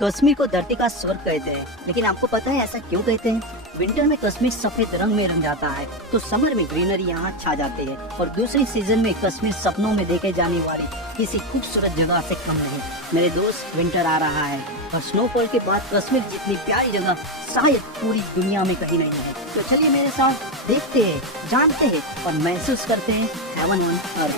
कश्मीर को धरती का स्वर्ग कहते हैं, लेकिन आपको पता है ऐसा क्यों कहते हैं? विंटर में कश्मीर सफेद रंग में रंग जाता है, तो समर में ग्रीनरी यहाँ छा जाती है और दूसरी सीजन में कश्मीर सपनों में देखे जाने वाली किसी खूबसूरत जगह से कम नहीं। मेरे दोस्त, विंटर आ रहा है और स्नोफॉल के बाद कश्मीर जितनी प्यारी जगह शायद पूरी दुनिया में कहीं नहीं है। तो चलिए मेरे साथ देखते हैं, जानते हैं और महसूस करते हैं heaven on earth.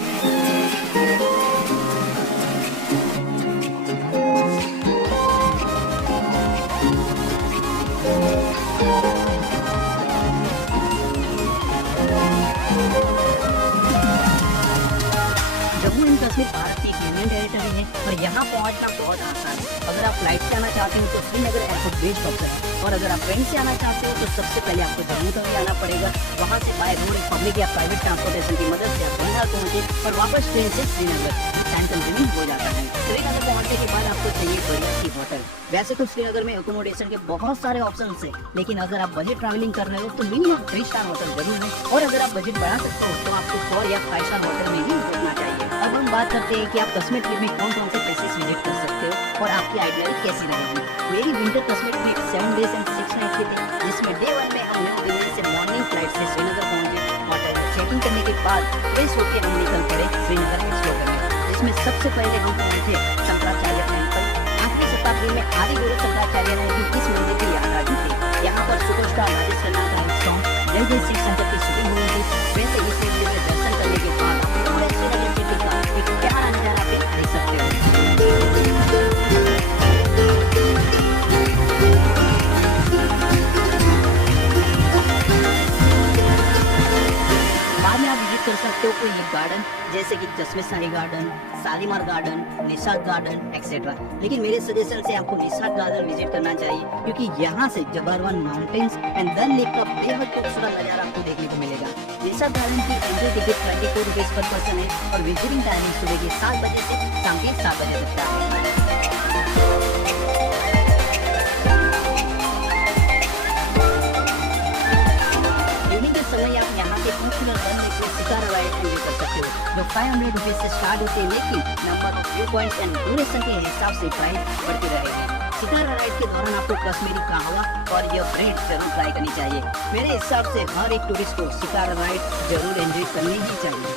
Jammu and Kashmir Bharat की एक यूनियन टेरिटरी है और यहाँ पहुँचना बहुत आसान है। अगर आप फ्लाइट से आना चाहते हो तो श्रीनगर एयरपोर्ट बेस्ड ऑप्शन है, और अगर आप ट्रेन से आना चाहते हो तो सबसे पहले आपको जम्मू तक आना पड़ेगा। वहाँ से बाय रोड, पब्लिक या प्राइवेट ट्रांसपोर्टेशन की मदद से आप बंगाल पहुँचे और वापस ट्रेन से श्रीनगर टाइम कंज्यूमिंग हो जाता है। श्रीनगर पहुँचने के बाद आपको चाहिए बढ़िया सी होटल। वैसे तो श्रीनगर में अकोमोडेशन के बहुत सारे ऑप्शन है, लेकिन अगर आप बजट ट्रैवलिंग कर रहे हो तो मिनिमम 3 स्टार होटल जरूर है, और अगर आप बजट बढ़ा सकते हो तो आपको 4 या 5 स्टार होटल में ही रुकना चाहिए। अब हम बात करते हैं कि आप कश्मीर ट्रिप में कौन कौन से प्लेसेस विजिट कर सकते हो और आपकी आइटनरी कैसी रहेगी। मेरी winter Kashmir trip 7 days and 6 night की थी, जिसमें डे 1 में हम न्यू दिल्ली से मॉर्निंग फ्लाइट से श्रीनगर पहुंचे। होटल में चेकिंग करने के बाद फ्रेश होकर हम निकल पड़े श्रीनगर एक्सप्लोर करने। इसमें सबसे पहले हम पहुंचे शंकराचार्य टेम्पल। 8वीं शताब्दी में आदि गुरु शंकराचार्य ने भी इस मंदिर की यात्रा की थी। यहाँ पर सुपरस्टार राजेश खन्ना का एक सॉन्ग जय जय सिख शंकर की शूटिंग हुई थी। वैसे इस मंदिर में दर्शन करने के बाद पूरे श्रीनगर सिटी का एक प्यारा नजारा भी देख सकते हो। बाद में आप विजिट कर सकते हो कोई गार्डन जैसे कि Chashme Shahi garden, Shalimar garden, Nishat garden etcetera. लेकिन मेरे सजेशन से आपको निशात गार्डन विजिट करना चाहिए, क्योंकि यहाँ से Zabarwan mountains and Dal lake का बेहद खूबसूरत नजारा आपको देखने को मिलेगा। निशात गार्डन की entry ticket 24 rupees per person है और विजिटिंग टाइमिंग सुबह के 7 बजे से शाम के 7 बजे तक का है। समय आप यहाँ के खूबसूरत वन में सितारा राइड एंजॉय कर सकते हो, जो 500 रुपीज से स्टार्ट होते हैं, लेकिन number of view points and duration के हिसाब से प्राइस बढ़ती रहेगी। सितारा राइड के दौरान आपको कश्मीरी कहवा और यह ब्रेड जरूर ट्राई करनी चाहिए। मेरे हिसाब से हर एक टूरिस्ट को सितारा राइड जरूर एंजॉय करनी ही चाहिए।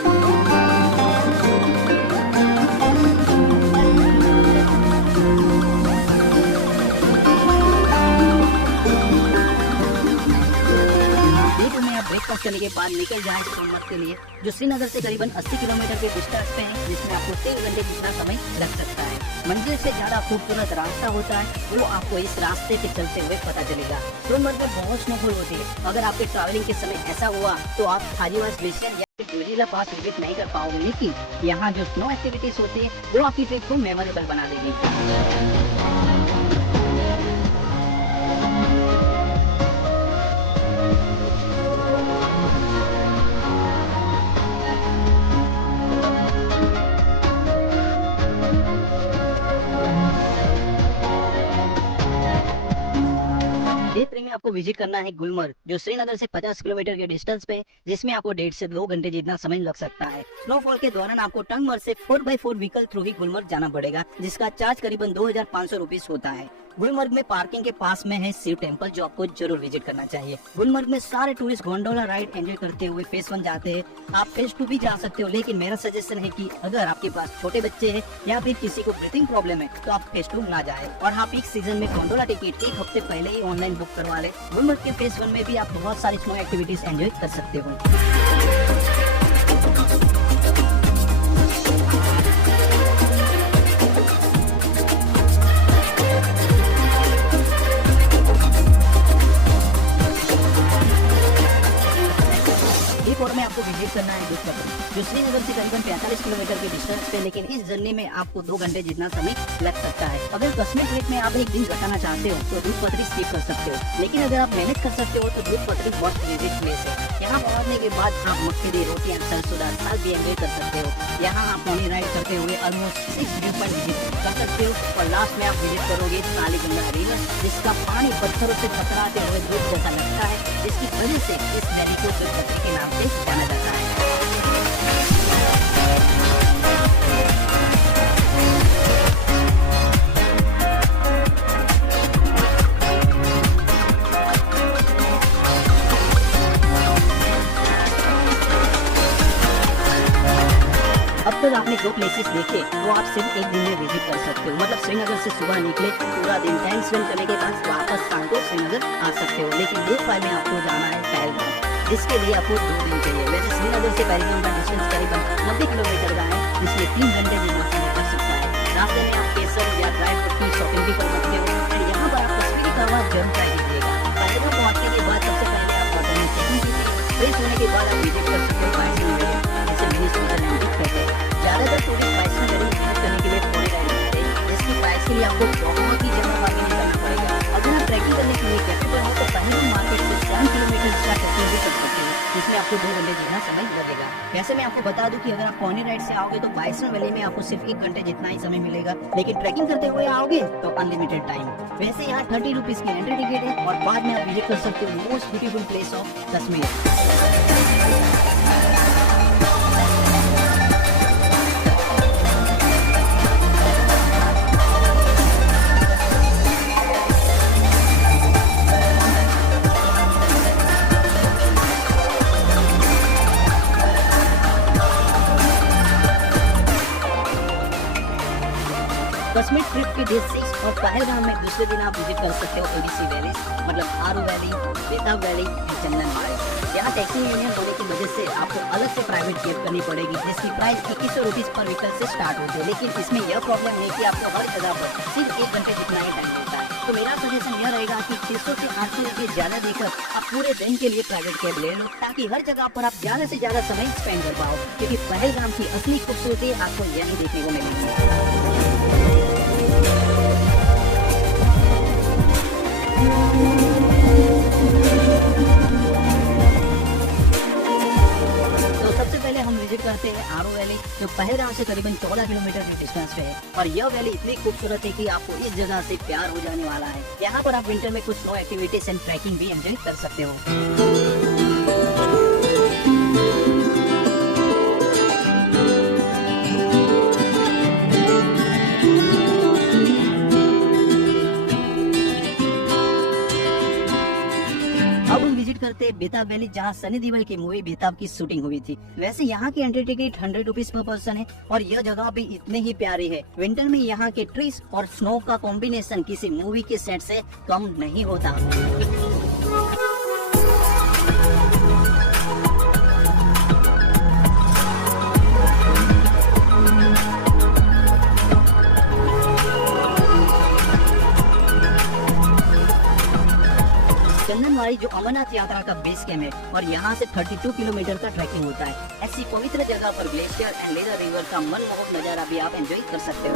ब्रेकफास्ट करने के बाद निकल जाए सोमनाथ के लिए, जो श्रीनगर से करीबन 80 किलोमीटर के डिस्टेंस पे है, जिसमें आपको 3 घंटे जितना समय लग सकता है। मंजिल से ज्यादा खूबसूरत रास्ता होता है, वो आपको इस रास्ते के चलते हुए पता चलेगा। सोनमर्ग में बहुत स्नोफॉल होती है। अगर आपके ट्रैवलिंग के समय ऐसा हुआ तो आप थालीवास ग्लेशियर या फिर जोजिला पास विजिट नहीं कर पाओगे, लेकिन यहाँ जो स्नो एक्टिविटीज होती है वो आपकी ट्रिप को मेमोरेबल बना देगी। में आपको विजिट करना है गुलमर्ग, जो श्रीनगर से 50 किलोमीटर के डिस्टेंस पे, जिसमें आपको 1.5 से 2 घंटे जितना समय लग सकता है। स्नोफॉल के दौरान आपको टंगमर्ग से 4x4 व्हीकल थ्रू ही गुलमर्ग जाना पड़ेगा, जिसका चार्ज करीबन 2500 रुपीज होता है। गुलमर्ग में पार्किंग के पास में है शिव टेम्पल, जो आपको जरूर विजिट करना चाहिए। गुलमर्ग में सारे टूरिस्ट गोंडोला राइड एंजॉय करते हुए फेज 1 जाते हैं। आप फेज 2 भी जा सकते हो, लेकिन मेरा सजेशन है कि अगर आपके पास छोटे बच्चे हैं या फिर किसी को ब्रीथिंग प्रॉब्लम है तो आप फेज 2 ना जाए। और हाँ, पीक सीजन में गोंडोला टिकट 1 हफ्ते पहले ही ऑनलाइन बुक करवा ले। गुलमर्ग के फेज 1 में भी आप बहुत सारी स्नो एक्टिविटीज एंजॉय कर सकते हो। में आपको विजिट करना है दूध पत्री, जो श्रीनगर से करीबन 45 किलोमीटर के डिस्टेंस पे, लेकिन इस जर्नी में आपको 2 घंटे जितना समय लग सकता है। अगर कश्मीर ट्रिप में आप एक दिन घटाना चाहते हो तो दूध पत्री स्किप कर सकते हो, लेकिन अगर आप मैनेज कर सकते हो तो दूध पत्री मस्ट विजिट प्लेस है। यहाँ पहुँचने के बाद आप मक्के दी रोटी एंड सरसों दाल साग भी एंजॉय कर सकते हो। यहाँ आप पोनी राइड करते हुए ऑलमोस्ट 6 व्यू पॉइंट विजिट कर सकते हो, और लास्ट में आप विजिट करोगे कालीगंगा रिवर, जिसका पानी पत्थरों से टकराते हुए दूध जैसा लगता है, जिसकी वजह से इस नदी को दूध पत्री के नाम से जाना जाता है। जो प्लेसेस देखे वो आप सिर्फ एक दिन में विजिट कर सकते हो। मतलब श्रीनगर से सुबह निकले, पूरा दिन टाइम स्पेंड करने के बाद वापस शाम को श्रीनगर आ सकते हो। लेकिन डे 5 में आपको जाना है पहलगाम, जिसके लिए आपको 2 दिन चाहिए। वैसे श्रीनगर से पहलगाम का डिस्टेंस करीबन 90 किलोमीटर का है, जिसमें 3 घंटे में समय कर सकता है। रास्ते में आप केसर या ड्राई फ्रूट की शॉपिंग भी कर सकते हो। और यहाँ पर आप कश्मीरी कहवा जरूर ट्राई कीजिएगा। पहलगाम पहुंचने के बाद सबसे पहले आप होटल में चेकिंग कीजिए। फ्रेश होने के बाद आप विजिट कर सकते हो बाइसन वैली, जिसे मिनी स्विट्जरलैंड भी कहते हैं। ज्यादातर टूरिस्ट बाइसन वैली विजिट करने के लिए फोन राइड करते हैं, जिसकी प्राइस के लिए आपको बहुत ही ज्यादा बार्गेनिंग करना पड़ेगा। अगर आप ट्रैकिंग करने के लिए कैपेबल हो तो पहलगाम मार्केट से 7 किलोमीटर का ट्रैकिंग भी कर सकते हो, जिसमें आपको 2 घंटे जितना समय लगेगा। वैसे मैं आपको बता दूं कि अगर आप पॉनी राइड से आओगे तो बाइसन वैली में आपको सिर्फ 1 घंटे जितना ही समय मिलेगा, लेकिन ट्रैकिंग करते हुए आओगे तो अनलिमिटेड टाइम। वैसे यहाँ 30 रुपीज की एंट्री टिकट है और बाद में आप विजिट कर सकते हो most beautiful place of Kashmir. Kashmir trip के डे 6 और पहलगाम में दूसरे दिन आप विजिट कर सकते हो ओडीसी वैली, मतलब आरू वैली, बेताब वैली, चंदन वाली। यहाँ टैक्सी यूनियन होने की वजह से आपको अलग से प्राइवेट कैब करनी पड़ेगी, जिसकी प्राइस 2100 रुपीज पर व्हीकल से स्टार्ट होती है। लेकिन इसमें यह प्रॉब्लम है कि आपको हर जगह पर सिर्फ 1 घंटे जितना ही टाइम मिलता है। तो मेरा सजेशन यह रहेगा कि 600 से 800 रुपये ज्यादा देकर आप पूरे दिन के लिए प्राइवेट कैब ले लो, ताकि हर जगह पर आप ज्यादा से ज्यादा समय स्पेंड कर पाओ, क्योंकि पहलगाम की असली खूबसूरती आपको यही देखने को मिलेगी। हम विजिट करते हैं आरू वैली, जो पहलगाम से करीबन 14 किलोमीटर की डिस्टेंस पे है। और यह वैली इतनी खूबसूरत है कि आपको इस जगह से प्यार हो जाने वाला है। यहाँ पर आप विंटर में कुछ स्नो एक्टिविटीज एंड ट्रैकिंग भी एंजॉय कर सकते हो। करते हैं बेताब वैली, जहाँ सनी देओल की मूवी बेताब की शूटिंग हुई थी। वैसे यहाँ की entry ticket 100 rupees per person है और यह जगह भी इतने ही प्यारी है। विंटर में यहाँ के ट्रीज और स्नो का कॉम्बिनेशन किसी मूवी के सेट से कम नहीं होता। चंदनवाड़ी जो अमरनाथ यात्रा का बेस कैंप है और यहाँ से 32 किलोमीटर का ट्रैकिंग होता है। ऐसी पवित्र जगह पर ग्लेशियर एंड लेदर रिवर का मनमोहक नजारा भी आप एंजॉय कर सकते हो।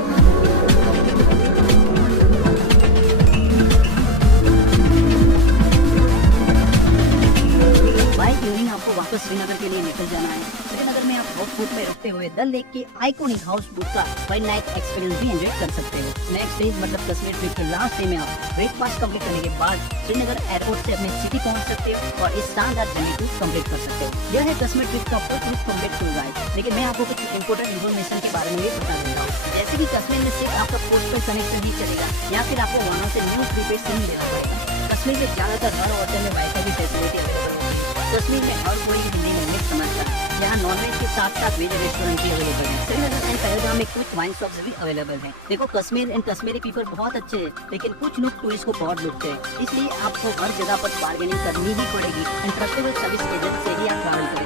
बाइक यूनिंग आपको वापस श्रीनगर के लिए निकल जाना है। श्रीनगर में आप हाउस बोट में रुकते हुए डल लेक की आइकॉनिक हाउस बोट का 1 नाइट एक्सपीरियंस भी एंजॉय कर सकते हो। नेक्स्ट डे मतलब कश्मीर ट्रिप के लास्ट डे में आप ब्रेकफास्ट कंप्लीट करने के बाद श्रीनगर एयरपोर्ट से अपने सिटी पहुंच सकते हो और इस शानदार जर्नी को कंप्लीट कर सकते हो। यह है कश्मीर ट्रिप का फुल कंप्लीट टूर गाइड। लेकिन मैं आपको कुछ इंपोर्टेंट इन्फॉर्मेशन के बारे में भी बता देता हूँ, जैसे कि कश्मीर में सिर्फ आपका पोस्टपेड कनेक्शन ही चलेगा या फिर आपको वहाँ से न्यू प्रीपेड सिम लेना पड़ेगा। कश्मीर में ज्यादातर हर होटल में वाईफाई की फैसिलिटी अवेलेबल होती है। कश्मीर में हर कोई हिंदी में इंग्लिश समझता है। यहाँ नॉनवेज के साथ साथ वेज रेस्टोरेंट भी अवेलेबल है। श्रीनगर एंड पहलगाम में कुछ वाइन शॉप्स भी अवेलेबल हैं। देखो कश्मीर एंड कश्मीरी पीपल बहुत अच्छे हैं, लेकिन कुछ लोग टूरिस्ट को बहुत लुटते हैं, इसलिए आपको हर जगह पर बार्गेनिंग करनी ही पड़ेगी एंड ट्रस्टेबल सर्विस एजेंट से ही आप ट्रैवल करें।